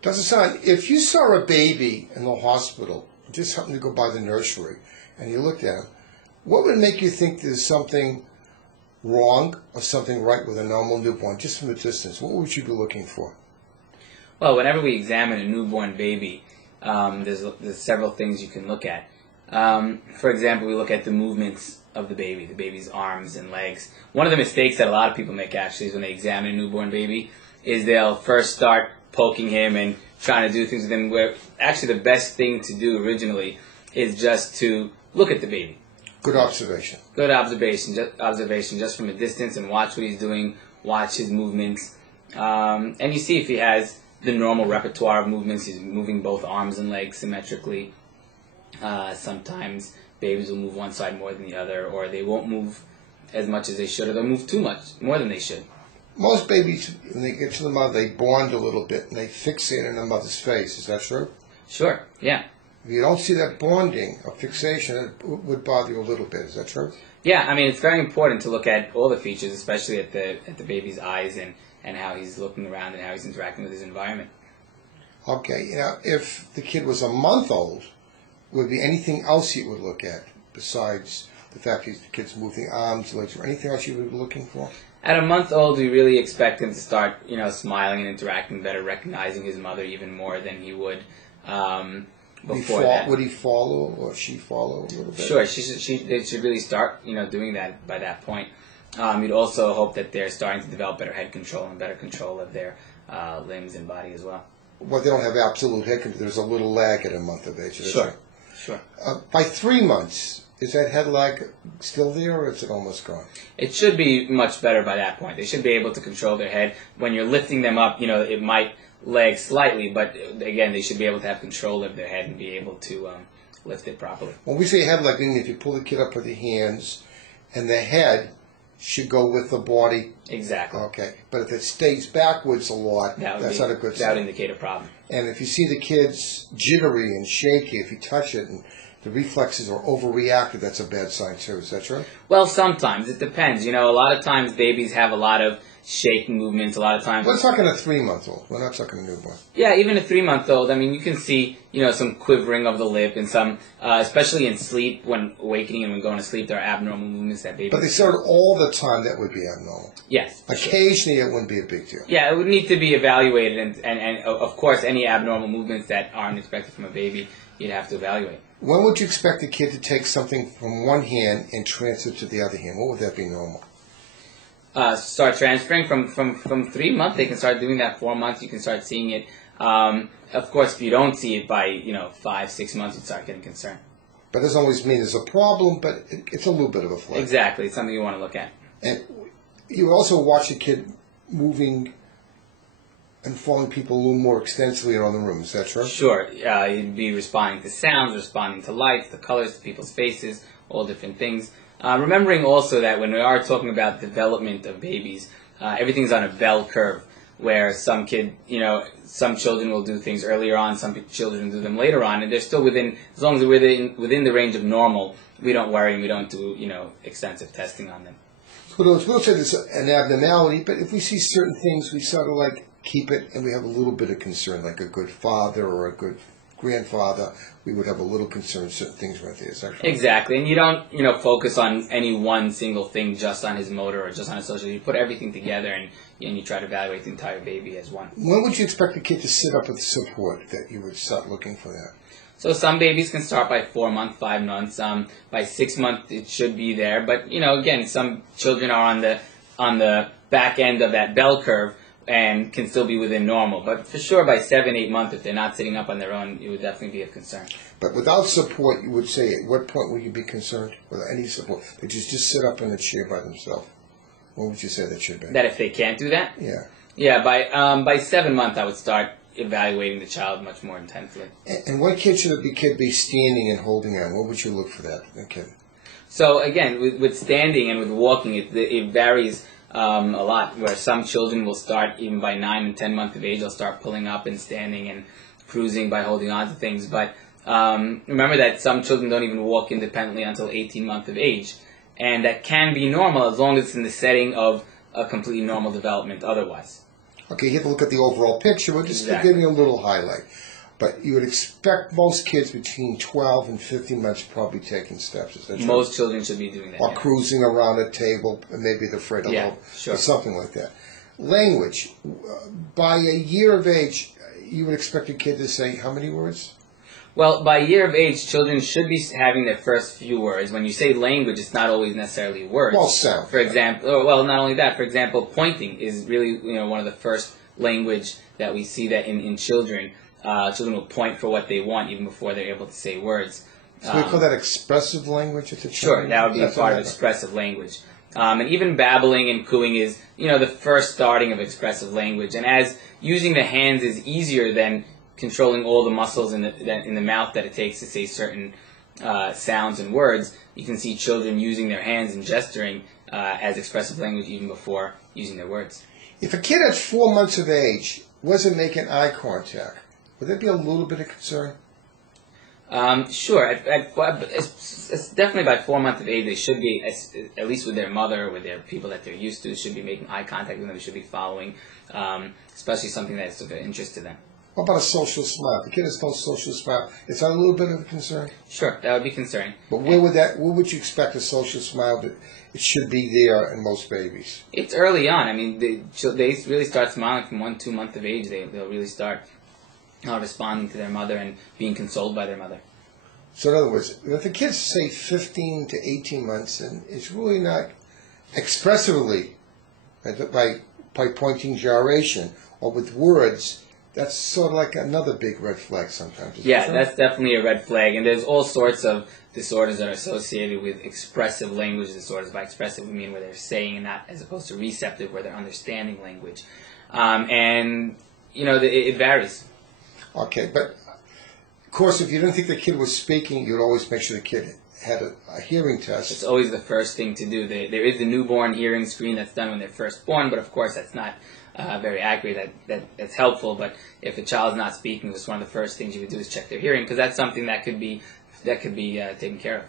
Dr. Hasson, if you saw a baby in the hospital, just happened to go by the nursery, and you looked at him, what would make you think there's something wrong or something right with a normal newborn, just from a distance? What would you be looking for? Well, whenever we examine a newborn baby, there's several things you can look at. For example, we look at the movements of the baby's arms and legs. One of the mistakes that a lot of people make actually is when they examine a newborn baby is they'll first start poking him and trying to do things with him, where actually the best thing to do originally is just to look at the baby. Good observation. Good observation just from a distance, and watch what he's doing, watch his movements, and you see if he has the normal repertoire of movements. He's moving both arms and legs symmetrically. Sometimes babies will move one side more than the other, or they won't move as much as they should, or they'll move too much, more than they should. Most babies, when they get to the mother, they bond a little bit, and they fixate on the mother's face. Is that true? Sure, yeah. If you don't see that bonding or fixation, it would bother you a little bit. Is that true? Yeah, I mean, it's very important to look at all the features, especially at the baby's eyes and how he's looking around and how he's interacting with his environment. Okay, if the kid was a month old, would be anything else you would look at besides the fact the kid's moving arms, legs, or anything else you would be looking for? At a month old, we really expect him to start, smiling and interacting better, recognizing his mother even more than he would before that. Would he follow or she follow a little bit? Sure, they should really start, doing that by that point. You'd also hope that they're starting to develop better head control and better control of their limbs and body as well. Well, they don't have absolute head control. There's a little lag at a month of age. Sure. By 3 months, is that head lag still there, or is it almost gone? It should be much better by that point. They should be able to control their head. When you're lifting them up, it might lag slightly, but again, they should be able to have control of their head and be able to lift it properly. When we say head lag, meaning if you pull the kid up with the hands, and the head should go with the body. Exactly. Okay. But if it stays backwards a lot, that's not a good sign. That would indicate a problem. And if you see the kid's jittery and shaky, if you touch it and the reflexes are overreacted, that's a bad sign too. Is that true? Well, sometimes. It depends. A lot of times babies have a lot of shaking movements. A lot of times. We're talking a 3-month-old. We're not talking a newborn. Yeah, even a 3-month-old. I mean, you can see, some quivering of the lip and some, especially in sleep, when awakening and when going to sleep, there are abnormal movements that babies. But they start all the time. That would be abnormal. Yes. Occasionally, it wouldn't be a big deal. Yeah, it would need to be evaluated, and of course, any abnormal movements that aren't expected from a baby, you'd have to evaluate. When would you expect a kid to take something from one hand and transfer it to the other hand? What would that be normal? Start transferring from 3 months. They can start doing that. 4 months, you can start seeing it. Of course, if you don't see it by 5, 6 months, you start getting concerned. But it doesn't always mean there's a problem. But it's a little bit of a flag. Exactly, it's something you want to look at. And you also watch a kid moving and following people a little more extensively in other rooms. Is that true? Sure. You'd be responding to sounds, responding to lights, the colors, to people's faces, all different things. Remembering also that when we are talking about development of babies, everything's on a bell curve, where some children will do things earlier on, some children do them later on, and they're still as long as they're within the range of normal, we don't worry and we don't do, extensive testing on them. So we'll say there's an abnormality, but if we see certain things, we sort of keep it, and we have a little bit of concern, like a good father or a good grandfather, we would have a little concern certain things right there. Is that correct? Exactly, and you don't, focus on any one single thing just on his motor or just on his social. You put everything together and you try to evaluate the entire baby as one. When would you expect a kid to sit up with support that you would start looking for that? So some babies can start by 4 months, 5 months. By 6 months, it should be there. But again, some children are on the back end of that bell curve and can still be within normal. But for sure, by 7, 8 months, if they're not sitting up on their own, it would definitely be of concern. But without support, you would say, at what point would you be concerned? Without any support, they just sit up in a chair by themselves. What would you say that should be? That if they can't do that? Yeah. Yeah, by 7 months, I would start evaluating the child much more intensely. And what kid should a kid be standing and holding on? What would you look for that kid? So again, with standing and with walking, it varies a lot. Where some children will start even by 9 and 10 months of age, they'll start pulling up and standing and cruising by holding on to things. But remember that some children don't even walk independently until 18 months of age, and that can be normal as long as it's in the setting of a completely normal development otherwise. Okay, you have to look at the overall picture. We're just Exactly. giving a little highlight. But you would expect most kids between 12 and 15 months probably taking steps. Is that true? Most children should be doing that. Or yeah. cruising around a table, and maybe they're afraid of Yeah, sure. or something like that. Language. By a year of age, you would expect a kid to say how many words? Well, by year of age, children should be having their first few words. When you say language, it's not always necessarily words. Well, sound. For example, well, not only that. For example, pointing is really one of the first language that we see that in children. Children will point for what they want even before they're able to say words. So we call that expressive language at the time? Sure, that would be part of expressive language. And even babbling and cooing is, the first starting of expressive language. And as using the hands is easier than controlling all the muscles in the mouth that it takes to say certain sounds and words, you can see children using their hands and gesturing as expressive language even before using their words. If a kid at 4 months of age wasn't making eye contact, would there be a little bit of concern? Sure. It's definitely by 4 months of age, they should be, at least with their mother, with their people that they're used to, should be making eye contact with them. They should be following, especially something that's of interest to them. What about a social smile? If the kid has no social smile, is that a little bit of a concern? Sure, that would be concerning. But where would you expect a social smile that it should be there in most babies? It's early on. I mean, they really start smiling from 1 to 2 months of age. They'll really start responding to their mother and being consoled by their mother. So in other words, if the kid's, say, 15 to 18 months and it's really not expressively, by pointing gyration or with words, that's sort of like another big red flag sometimes. Yeah, that's definitely a red flag. And there's all sorts of disorders that are associated with expressive language disorders. By expressive, we mean where they're saying and not as opposed to receptive, where they're understanding language. It varies. Okay, but of course, if you didn't think the kid was speaking, you'd always make sure the kid had a hearing test. It's always the first thing to do. There is the newborn hearing screen that's done when they're first born, but of course that's not very accurate. That's helpful, but if a child's not speaking, it's one of the first things you would do is check their hearing, because that's something that could be taken care of.